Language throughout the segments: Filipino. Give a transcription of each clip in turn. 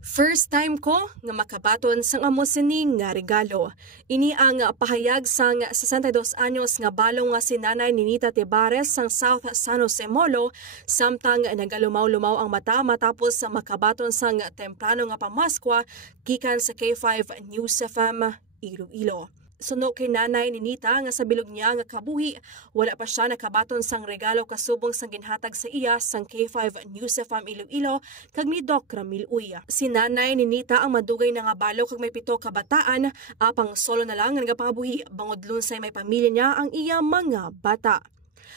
First time ko nga makabaton sang amo sining nga regalo. Ini ang pahayag sang 62 anyos nga balong nga si Nanay Ninita Tibares sang South San Jose Molo samtang nagalumaw-lumaw ang mata matapos makabaton sang temprano nga pamaskwa gikan sa K5 News FM Iloilo. Suno kay Nanay Ninita nga sa bilog niya nga kabuhi, wala pa siya nakabaton sang regalo kasubong sang ginhatag sa iya sang K5 News FM Iloilo kag ni Doc Ramil Uy. Si Nanay Ninita ang madugay na nga balo kag may 7 ka bataan, apang solo na lang nga nagapabuhi bangod lunsay may pamilya niya ang iya mga bata.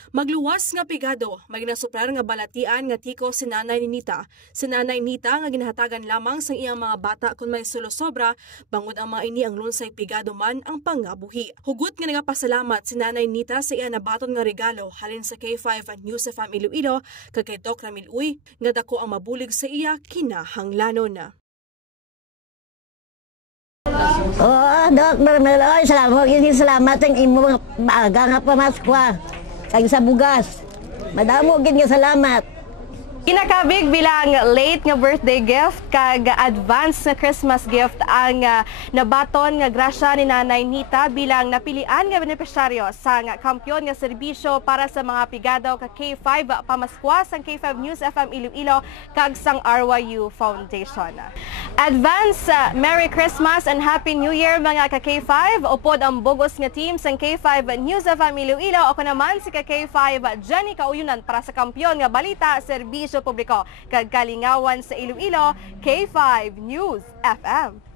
Magluwas nga pigado, may ginasuprar nga balatian nga tiko si Nanay Ninita. Si Nanay Nita nga ginahatagan lamang sang iyang mga bata kung may sulo-sobra, bangod ang mga ini ang lunsay pigado man ang pangabuhi. Hugot nga nagapasalamat si Nanay Nita sa iya nabaton nga regalo halin sa K5 News FM Iloilo kag kay Doc Ramil Uy nga dako ang mabulig sa iya kinahanglanon. Doc Ramil Uy, salamat ang imo maaga nga pamaskwa. Kag sa bugas. Madamo gid nga salamat. Kinakabig bilang late nga birthday gift kag advance nga Christmas gift ang nabaton nga grasya ni Nanay Nita bilang napilian nga benepisyaryo sa kampyon nga serbisyo para sa mga pigado kag K5 pamaskwa sang K5 News FM Iloilo kag sang RYU Foundation. Advance Merry Christmas and Happy New Year mga ka-K5. Upod ang bugos nga team sang K5 News FM Iloilo. Ako naman si ka-K5 Jenny Kauyunan para sa kampyon nga balita, serbisyo publiko kag kalingawan sa Iloilo, K5 News FM.